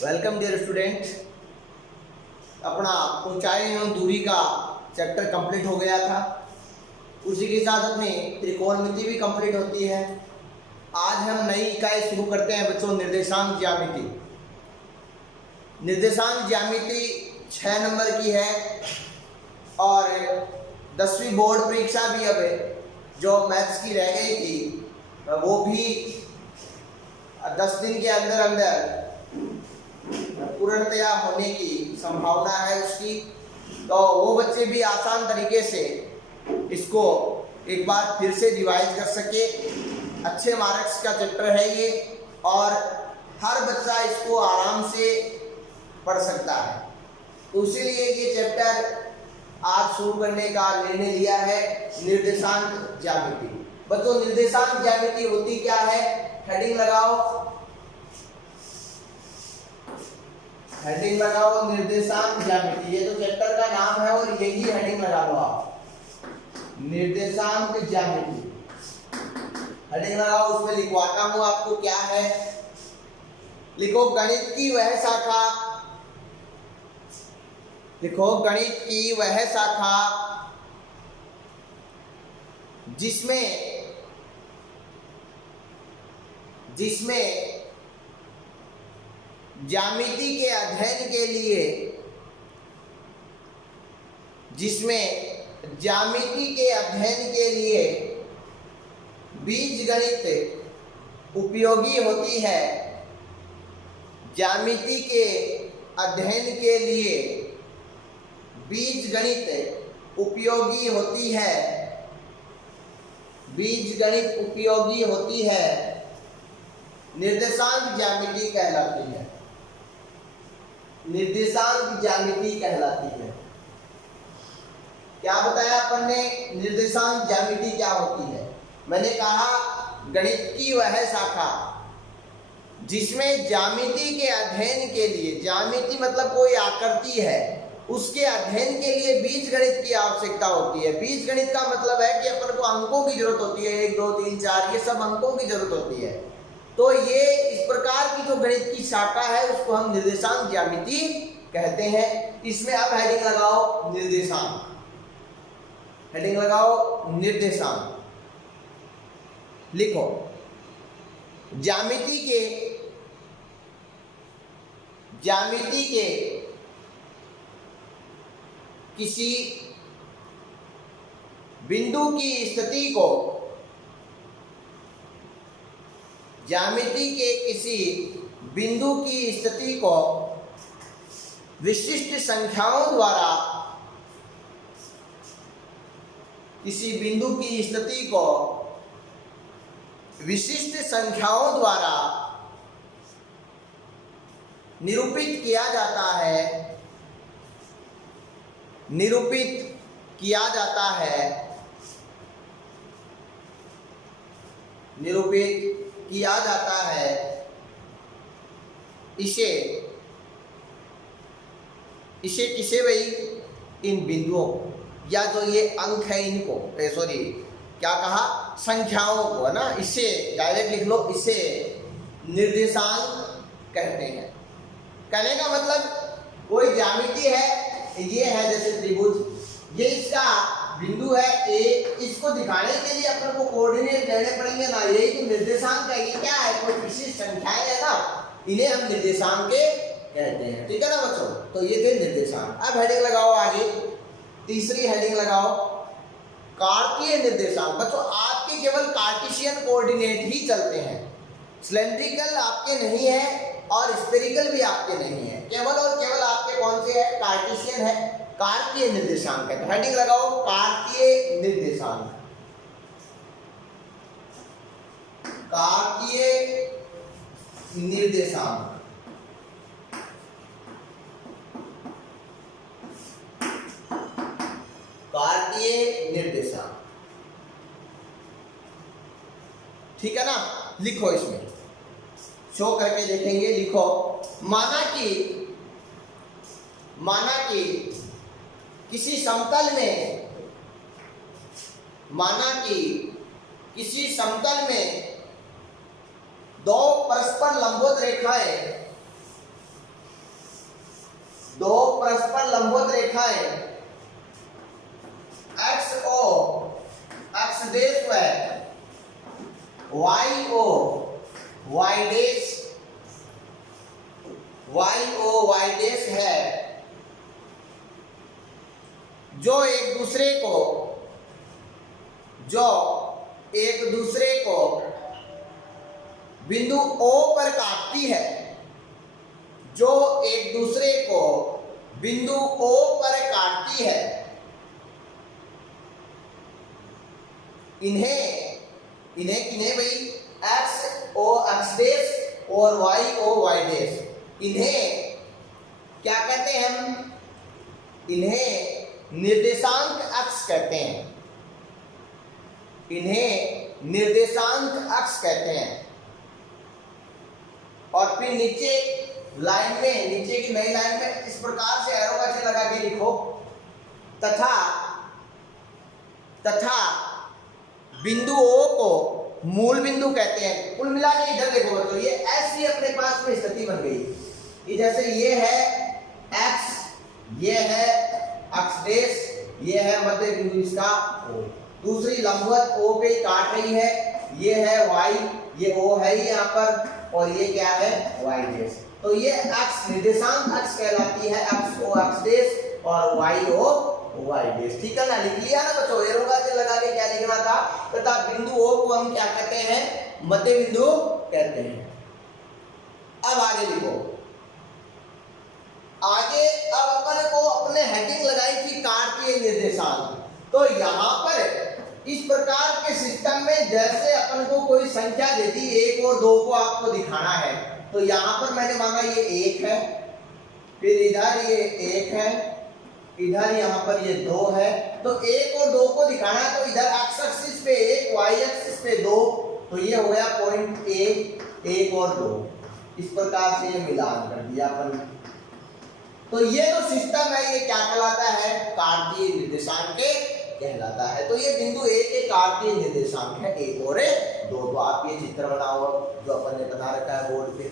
Welcome dear student. अपना ऊंचाई एवं दूरी का चैप्टर कंप्लीट हो गया था। उसी के साथ अपनी त्रिकोणमिति भी कंप्लीट होती है। आज हम नई इकाई शुरू करते हैं बच्चों, निर्देशांक ज्यामिति। निर्देशांक ज्यामिति 6 नंबर की है और 10वीं बोर्ड परीक्षा भी अब जो मैथ्स की रह गई थी वो भी 10 दिन के अंदर अंदर पूर्णतया होने की संभावना है उसकी। तो वो बच्चे भी आसान तरीके से इसको एक बार फिर से रिवाइज कर सके। अच्छे मार्क्स का चैप्टर है ये और हर बच्चा इसको आराम से पढ़ सकता है। इसीलिए ये चैप्टर आज शुरू करने का निर्णय लिया है, निर्देशांक ज्यामिति। बच्चों, निर्देशांक ज्यामिति होती क्या है? हेडिंग लगाओ, हेडिंग लगाओ निर्देशांक ज्यामिति। ये तो चैप्टर का नाम है और यही हेडिंग लगा दो आप, निर्देशांक ज्यामिति। हेडिंग लगाओ, उसमें लिखवाता हूं आपको क्या है। लिखो गणित की वह शाखा, लिखो गणित की वह शाखा जिसमें ज्यामिति के अध्ययन के लिए, जिसमें ज्यामिति के अध्ययन के लिए बीजगणित उपयोगी होती है। ज्यामिति के अध्ययन के लिए बीजगणित उपयोगी होती है, बीजगणित उपयोगी होती है, निर्देशांक ज्यामिति कहलाती है, निर्देशांक ज्यामिति कहलाती है। क्या बताया अपन ने? निर्देशांक ज्यामिति क्या होती है? मैंने कहा गणित की वह शाखा जिसमें ज्यामिति के अध्ययन के लिए, ज्यामिति मतलब कोई आकृति है, उसके अध्ययन के लिए बीजगणित की आवश्यकता होती है। बीजगणित का मतलब है कि अपन को अंकों की जरूरत होती है, 1 2 3 4 ये सब अंकों की जरूरत होती है। तो ये इस प्रकार की जो गणित की शाखा है उसको हम निर्देशांक ज्यामिति कहते हैं। इसमें आप हेडिंग लगाओ निर्देशांक, हेडिंग लगाओ निर्देशांक। लिखो ज्यामिति के किसी बिंदु की स्थिति को, ज्यामिति के किसी बिंदु की स्थिति को विशिष्ट संख्याओं द्वारा, किसी बिंदु की स्थिति को विशिष्ट संख्याओं द्वारा निरूपित किया जाता है, निरूपित किया जाता है, निरूपित किया जाता है। इसे किसे भाई? इन बिंदुओं या जो ये अंक है इनको, सॉरी क्या कहा, संख्याओं को, है ना। इसे डायरेक्ट लिख लो, इसे निर्देशांक कहते हैं। कहने का मतलब कोई ज्यामिति है, ये है जैसे त्रिभुज, ये इसका बिंदु है ए, इसको दिखाने के लिए अपन को कोऑर्डिनेट लेने पड़ेंगे ना। यही तो निर्देशांक है। ये क्या है? कोई विशिष्ट संख्याएं है ना, इन्हें हम निर्देशांक कहते हैं। ठीक है ना बच्चों? तो ये थे निर्देशांक। अब हेडिंग लगाओ आगे, तीसरी हेडिंग लगाओ कार्तीय निर्देशांक। बच्चों आपके केवल कार्टेशियन कोऑर्डिनेट ही चलते हैं, सिलेंड्रिकल आपके नहीं है और स्फेरिकल भी आपके नहीं है। केवल और केवल आपके कौन से है? कार्टेशियन है, कार्तीय निर्देशांक है। तो हेडिंग लगाओ कार्तीय निर्देशांक, कार्तीय निर्देशांक। कार्तीय निर्देशांक, ठीक है ना। लिखो, इसमें शो करके देखेंगे। लिखो माना कि किसी समतल में, माना कि किसी समतल में दो परस्पर लंबवत रेखाएं लंबवत रेखाएं एक्स ओ एक्स देश व वाई ओ वाई देश है, जो एक दूसरे को बिंदु O पर काटती है, जो एक दूसरे को बिंदु O पर काटती है, इन्हें किन्हें भाई एक्स ओ एक्स देश और वाई ओ वाई देश, इन्हें क्या कहते हैं हम? इन्हें निर्देशांक अक्ष कहते हैं। इन्हें निर्देशांक अक्ष कहते हैं। और फिर नीचे लाइन में, नीचे की नई लाइन में इस प्रकार से एरो का चिन्ह लगा के लिखो, तथा बिंदु O को मूल बिंदु कहते हैं। कुल मिला के इधर देखो बच्चों, ये ऐसी अपने पास में स्थिति बन गई कि जैसे ये है x, ये है अक्ष देश, ये है मध्य बिंदु इसका O, दूसरी लंबवत O पे काट रही है, ये है y, ये O है ही यहाँ पर, और ये क्या है y देश। तो ये अक्ष निर्देशांक अक्ष कहलाती है, x O अक्ष देश और y O y देश। ठीक है ना, लिख लिया ना बच्चों? एरो का चिन्ह लगा के क्या लिखना था? तथा बिंदु O को हम क्या कहते हैं? मध्य बिंदु कहते हैं। अब आगे लिखो। आगे अब अपन को अपने हेडिंग लगाई थी कार्तीय निर्देशांक। तो यहाँ पर इस प्रकार के सिस्टम में जैसे अपन को कोई संख्या दे दी 1 और 2 को आपको दिखाना है, तो यहाँ पर मैंने मांगा ये 1 है, फिर इधर ये 1 है, इधर यहाँ पर ये 2 है। तो 1 और 2 को दिखाना है, तो इधर एक्स एक्सिस पे 1, वाई एक्सिस पे 2, तो ये हो गया पॉइंट 1 और 2। इस प्रकार से ये मिलान कर दिया अपन। तो ये जो सिस्टम है ये क्या कहलाता है? कार्तीय निर्देशांक कहलाता है। तो ये बिंदु A के कार्तीय निर्देशांक है 1 और 2। तो आप ये चित्र बनाओ जो अपन ने बना रखा है बोर्ड पे।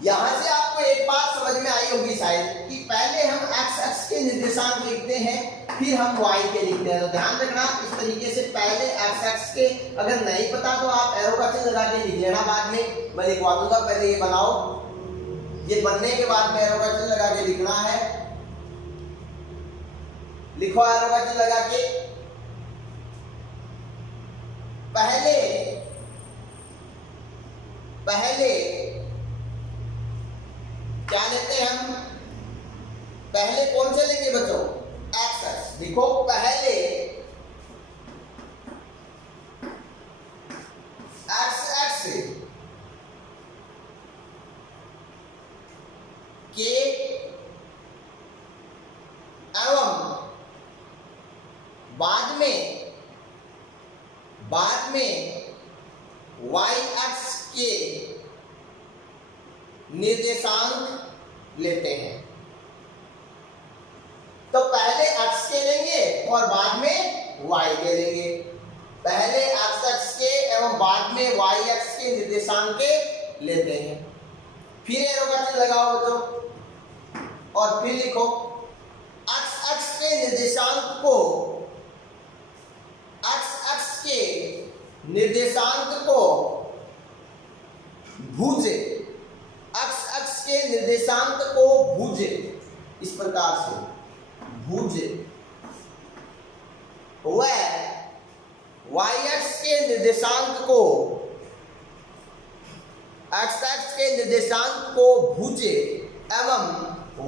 यहां से आपको एक बात समझ में आई होगी शायद कि पहले हम x अक्ष के निर्देशांक लिखते हैं, फिर हम y के लिखते हैं। तो ध्यान रखना इस तरीके से पहले x अक्ष के, अगर नहीं पता तो आप एरो का चिन्ह लगा के लिख लेना, बाद में मैं लिखवा दूंगा। पहले ये बनाओ, ये बनने के बाद में एरो का चिन्ह लगा के लिखना है। लिखो एरो का चिन्ह लगा के। पहले क्या लेते हैं हम? पहले कौन से लेंगे बच्चों? एक्स अक्ष। लिखो पहले एक्स अक्ष के एवं बाद में y अक्ष के निर्देशांक लेते हैं। तो पहले अक्ष के लेंगे और बाद में y के लेंगे। पहले x अक्ष के एवं बाद में y अक्ष के निर्देशांक के लेते हैं। फिर एरो का चिन्ह लगाओ बच्चों और फिर लिखो x अक्ष के निर्देशांक को भुज, x अक्ष के निर्देशांक को भुज, इस प्रकार से भुज व y अक्ष के निर्देशांक को, x अक्ष के निर्देशांक को भुज एवं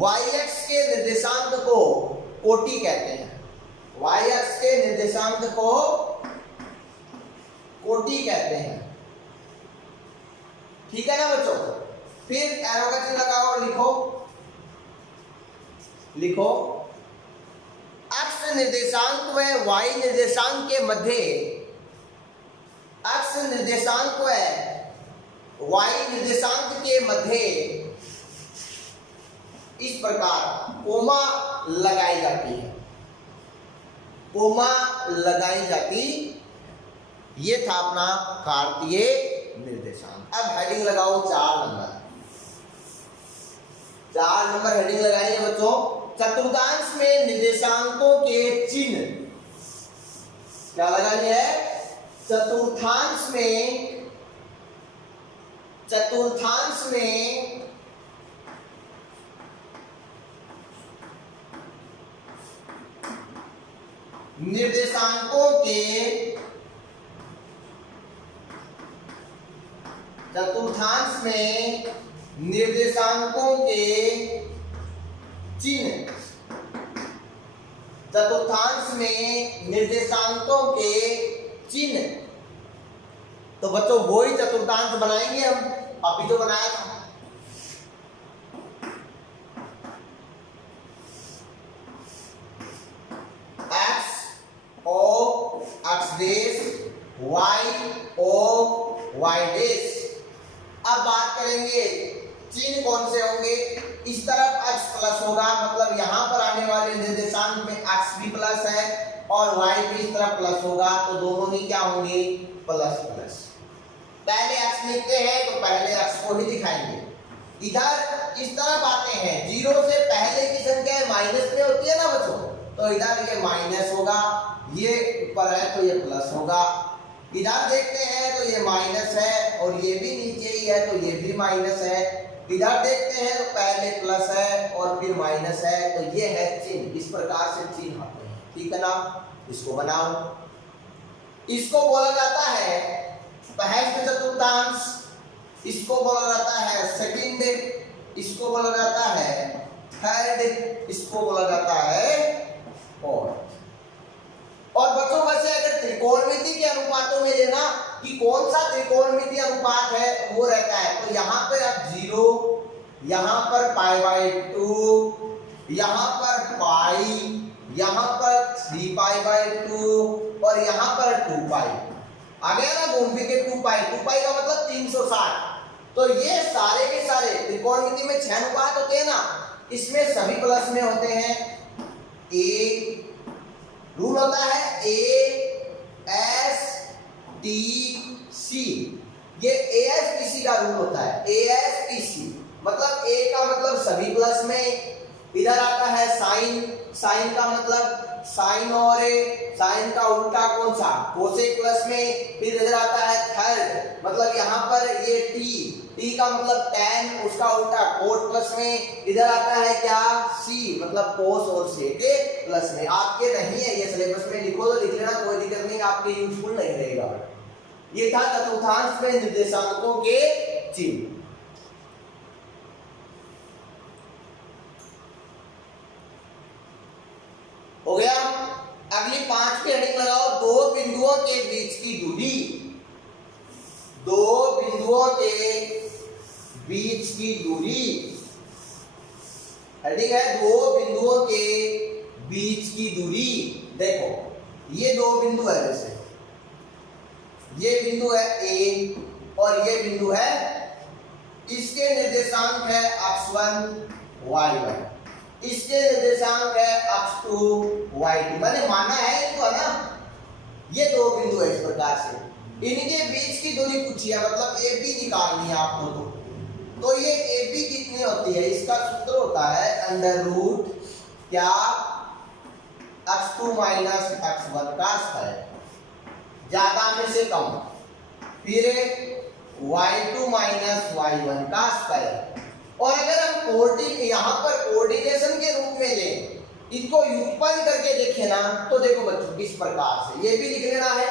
y अक्ष के निर्देशांक को कोटि कहते हैं। y अक्ष के निर्देशांक को कोटि कहते हैं। ठीक है ना बच्चों? फिर एरो का चिन्ह लगाओ और लिखो x निर्देशांक व y निर्देशांक के मध्य, x निर्देशांक व y निर्देशांक के मध्य इस प्रकार कोमा लगाई जाती है। कोमा लगाई जाती ये था अपना कार्तीय निर्देशांक। अब हेडिंग लगाओ 4 नंबर। 4 नंबर हेडिंग लगाएंगे बच्चों, चतुर्थांश में निर्देशांकों के चिन्ह। क्या लगानी है? चतुर्थांश में निर्देशांकों के चिन्ह। चतुर्थांश में निर्देशांकों के चिन्ह। तो बच्चों वही चतुर्थांश बनाएंगे हम, अभी जो बनाया था। y अब बात करेंगे चिन्ह कौन से होंगे। इस तरफ x प्लस होगा, मतलब यहाँ पर आने वाले निर्देशांक में x भी प्लस है और y भी इस तरफ प्लस होगा, तो दोनों ही क्या होंगे? Plus plus. पहले x लिखते हैं तो पहले x को ही दिखाएंगे। इधर इस तरफ आते हैं, 0 से पहले की संख्या माइनस में होती है ना बच्चों, तो इधर ये माइनस होगा, ये ऊपर है तो ये प्लस होगा। इधर देखते हैं तो ये माइनस है और ये भी नीचे ही है तो ये भी माइनस है। इधर देखते हैं तो पहले प्लस है और फिर माइनस है, तो ये है चिन्ह। इस प्रकार से चिन्ह आते हैं, ठीक है ना। इसको बनाओ। इसको बोला जाता है पहला चतुर्थांश, इसको बोला जाता है सेकंड, इसको बोला जाता है थर्ड, इसको बोला जाता है फोर्थ। और बच्चों वैसे अगर त्रिकोणमिति के अनुपातों में लेना कि कौन सा त्रिकोणमिति अनुपात है, वो रहता है। तो यहाँ पर आप 0, यहाँ पर π/2, यहाँ पर पाई, यहाँ पर 3π/2 और यहाँ पर 2π। आ गया ना घूम फिर के 2π। 2π का मतलब 360। तो ये सारे के सारे त्रिकोणमिति में 6 अनुपात होते हैं ना, इसमें सभी प्लस में होते हैं। ए रूल होता है ASTC, ये ASTC का रूल होता है। ASTC मतलब A का मतलब सभी प्लस में, इधर आता है साइन, साइन का मतलब साइन और साइन का उल्टा कौन सा? कोसेक प्लस में। फिर इधर आता है थर्ड, मतलब यहाँ पर ये टी का मतलब tan, उसका उल्टा कोट प्लस में। इधर आता है क्या? सी मतलब कोस और सेक प्लस में। आपके नहीं है ये सिलेबस में, लिखो तो लिख लेना, कोई दिक्कत नहीं, आपके यूजफुल नहीं रहेगा। ये था चतुर्थांश में निर्देशांकों के चिन्ह। हो गया। अगली 5 की हेडिंग लगाओ, दो बिंदुओं के बीच की दूरी। दो बिंदुओं के बीच की दूरी। हेडिंग है दो बिंदुओं के बीच की दूरी। देखो ये दो बिंदु है, जैसे ये बिंदु है A और ये बिंदु है, इसके निर्देशांक है x1 y1, इसके निर्देशांक है x2 y2। मैंने माना है इनको, है ना। ये दो बिंदु है। इस प्रकार से इनके बीच की दूरी पूछी है, मतलब AB निकालनी है आपको। तो ये AB कितनी होती है? इसका सूत्र होता है अंडर रूट क्या? x2 माइनस x1 का स्क्वायर, ज्यादा में से कम, फिर y2 माइनस y1 का स्क्वायर। और अगर हम यहाँ पर कोऑर्डिनेशन के रूप में लें, इसको युगपन करके देखें ना, तो देखो बच्चों किस प्रकार से, ये भी लिख लेना है।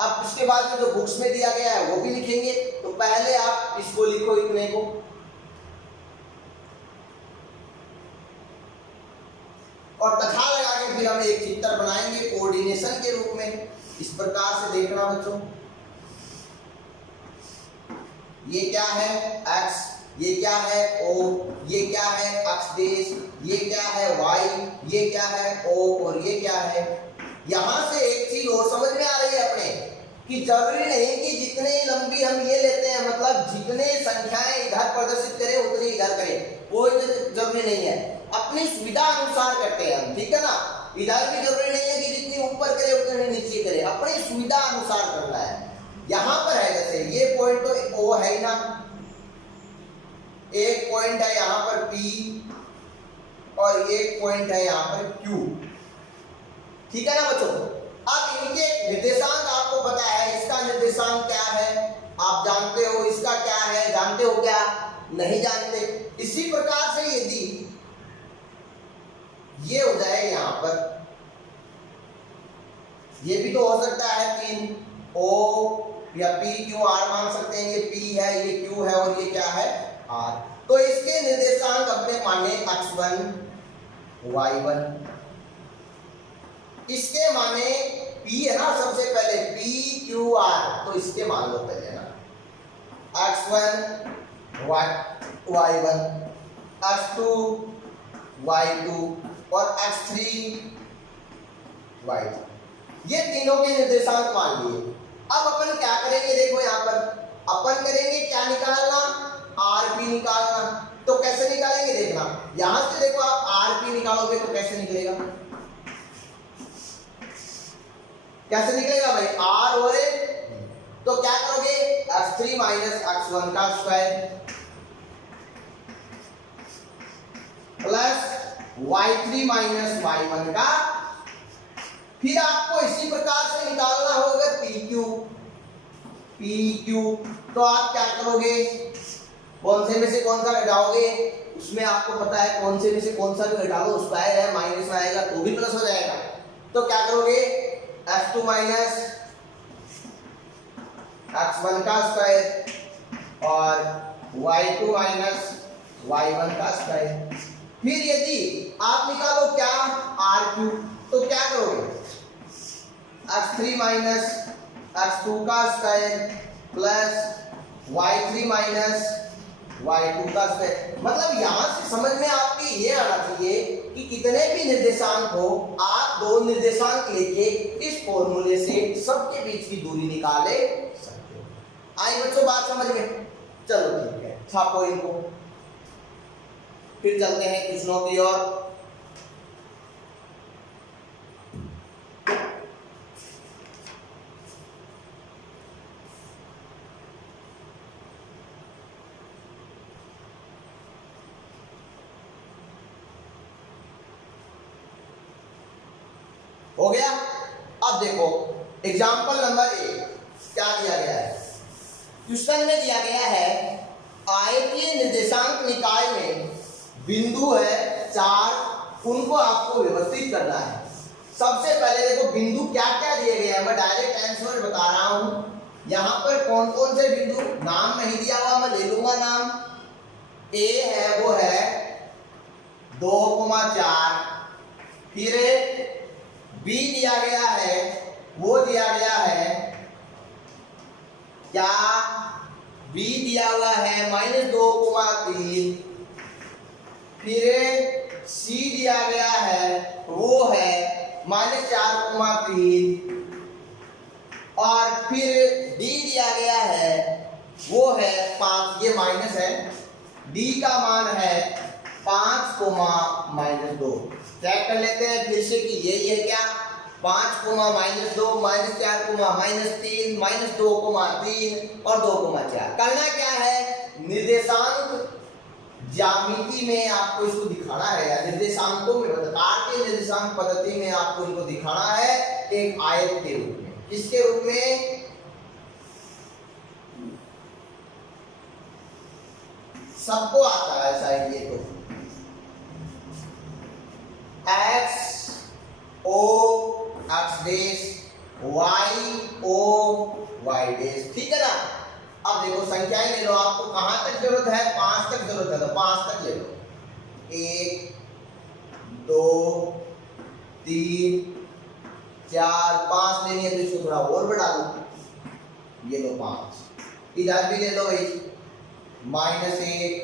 अब इसके बाद में जो बुक्स में दिया गया है वो भी लिखेंगे। तो पहले आप इसको लिखो, इतने को, और तथा लगा के फिर हम एक चित्र बनाएंगे कोऑर्डिनेशन के रूप में। इस प्रकार से देखना बच्चों, ये क्या है? x, ये क्या है? O, ये क्या है? x डेश, ये क्या है? y, ये क्या है? O और ये क्या है? यहां से एक चीज और समझ में आ रही है अपने, कि जरूरी नहीं कि जितने लंबी हम ये लेते हैं, मतलब जितने संख्याएं इधर प्रदर्शित करें उतनी इधर करें, कोई जरूरी नहीं है। अपनी सुविधा अनुसार करते हैं हम, ठीक है ना। इधर भी जरूरी नहीं है कि जितनी ऊपर करे उतनी नीचे करे, अपनी सुविधा अनुसार करना है। यहां पर है जैसे ये पॉइंट तो ओ है ही ना, एक पॉइंट है यहां पर P और एक पॉइंट है यहां पर Q, ठीक है ना बच्चों। अब इनके निर्देशांक आपको पता है, इसका निर्देशांक क्या है आप जानते हो, इसका क्या है जानते हो क्या, नहीं जानते। इसी प्रकार से यदि ये हो जाए यहां पर, ये भी तो हो सकता है 3 O या P Q R मान सकते हैं, ये P है ये Q है और ये क्या है R। तो इसके निर्देशांक अपने माने x1 y1, इसके माने P है ना सबसे पहले P Q R, तो इसके मान लो पहले ना x1 y1, x2 y2 और x3 y3, ये तीनों के निर्देशांक मान लिए। अब अपन क्या करेंगे, देखो यहाँ पर अपन करेंगे क्या निकालना, RP निकालना। तो कैसे निकालेंगे देखना, यहां से देखो आप RP निकालोगे तो कैसे निकलेगा, कैसे निकलेगा भाई, R और A, तो क्या करोगे x3 माइनस x1 का square plus y3 minus y1 का, फिर आपको इसी प्रकार से निकालना होगा PQ। तो आप क्या करोगे, कौन से में से कौन सा घटाओगे, उसमें आपको पता है कौन से में से कौन सा भी घटा लो, स्क्वायर है माइनस में आएगा तो भी प्लस हो जाएगा। तो क्या करोगे x2 माइनस x1 का स्क्वायर और y2 माइनस y1 का स्क्वायर। फिर यदि आप निकालो क्या RQ, तो क्या करोगे x3 माइनस x2 का square plus y3 minus y2 का स्क्वायर। मतलब यहां से समझ में आपके ये आना चाहिए कि कितने भी निर्देशांक हो, आप दो निर्देशांक लेके इस फॉर्मूले से सबके बीच की दूरी निकाले सकते हो। आई बच्चों बात समझ में, चलो ठीक है छापो इनको, फिर चलते हैं प्रश्नों की ओर। हो गया। अब देखो एग्जाम्पल नंबर 1 क्या दिया गया है, क्वेश्चन में दिया गया है आयतीय निर्देशांक निकाय में बिंदु है 4, उनको आपको व्यवस्थित करना है। सबसे पहले देखो बिंदु क्या क्या दिए गए हैं, मैं डायरेक्ट आंसर बता रहा हूं। यहां पर कौन कौन से बिंदु, नाम नहीं दिया हुआ, मैं ले लूंगा नाम। A है वो है 2,4, फिर B दिया गया है, वो दिया गया है क्या, B दिया हुआ है -2,3, फिर C दिया गया है वो है -4,3 और फिर D दिया गया है वो है 5, ये माइनस है, D का मान है 5,-2। चेक कर लेते हैं फिर से कि यही है क्या, 5,-2 -4,-3 -2,3 और 2,4। करना क्या है, निर्देशांक ज्यामिति में आपको इसको दिखाना है, या निर्देशांकों में कार्तीय निर्देशांक पद्धति में आपको इनको दिखाना है एक आयत के रूप में। किसके रूप में, सबको आता है शायद ये, तो x o x dash y o y dash, ठीक है ना। अब देखो संख्याएं ले लो, आपको कहां तक जरूरत है, 5 तक जरूरत है, तो 5 तक ले लो। 1 2 3 4 5 लेनी है तो इसको थोड़ा और बढ़ा लो, ये लो 5। इधर भी ले लो भाई, -1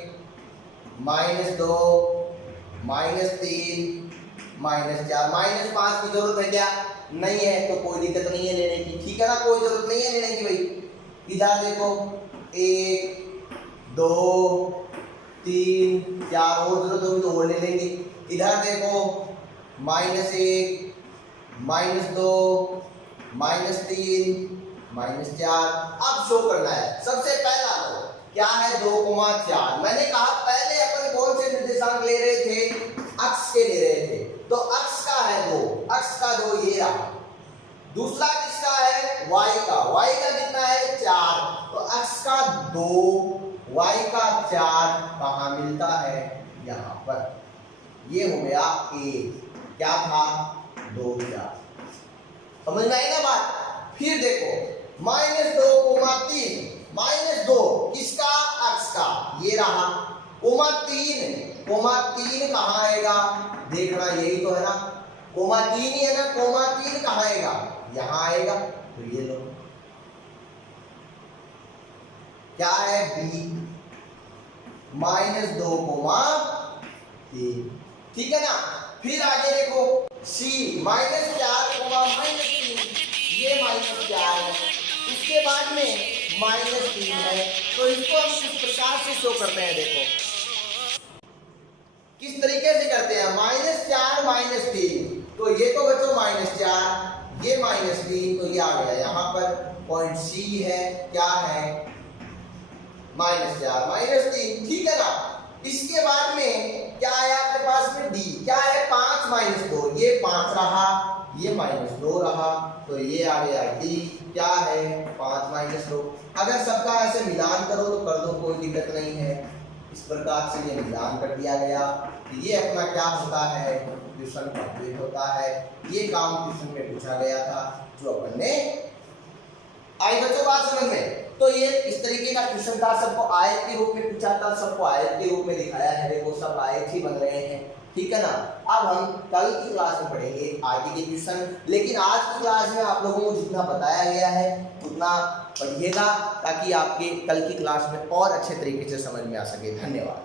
-2 -3 -4 -5 की जरूरत है क्या, नहीं है, तो कोई दिक्कत नहीं है लेने की, ठीक है ना, कोई जरूरत नहीं है लेने की भाई। इधर देखो 1 2 3 4 और जरूरत होगी तो और ले लेंगे। इधर देखो -1, -2, -3, -4। अब शो करना है। सबसे पहला लो क्या है 2,4। मैंने कहा पहले अपन कौन से निर्देशांक ले रहे थे, अक्ष के ले रहे थे, तो अक्ष का है 2, अक्ष का 2 ये रहा। दूसरा किसका है, y का, y का कितना है 4, तो अक्ष का 2, y का 4 कहाँ मिलता है, यहाँ पर। ये हो गया a, क्या था 2, 4। समझ में आई ना बात। फिर देखो -2,3, -2 किसका, अक्ष का, ये रहा। -3 कहाँ आएगा, देखना यही तो है ना, -3 ही है ना, -3 कहाँ आएगा, यहाँ आएगा। तो ये लो क्या है b, -2,3, ठीक है ना। फिर आगे देखो c, -4, -3, ये -4 है, उसके बाद में -3 है। तो इसको हम किस प्रकार से शो करते हैं, देखो किस तरीके से करते हैं, -4, -3, तो ये तो बच्चों -4, ये -3, तो ये आ गया यहाँ पर पॉइंट C है, क्या है -4, -3, ठीक है ना। इसके बाद में क्या है आपके पास में D, क्या है 5 - 2, ये 5 रहा, ये -2 रहा, तो ये आ गया D, क्या है 5 - 2। अगर सबका ऐसे मिलान करो तो कर दो, कोई दिक्कत नहीं है। इस प्रकार से ये मिलान कर दिया गया। ये अपना क्या होता है, ट्यूशन कंप्लीट होता है। ये काम ट्यूशन में पूछा गया था, जो अपन ने, आई बच्चों बात समझ में। तो ये इस तरीके का क्वेश्चन था, सबको आयत के रूप में पूछा था, सबको आयत के रूप में दिखाया है, देखो सब आयत ही बन रहे हैं, ठीक है ना। अब हम कल की क्लास में पढ़ेंगे आगे के क्वेश्चन, लेकिन आज की क्लास में आप लोगों को जितना बताया गया है उतना पढ़िएगा, ताकि आपके कल की क्लास में और अच्छे तरीके से समझ में आ सके। धन्यवाद।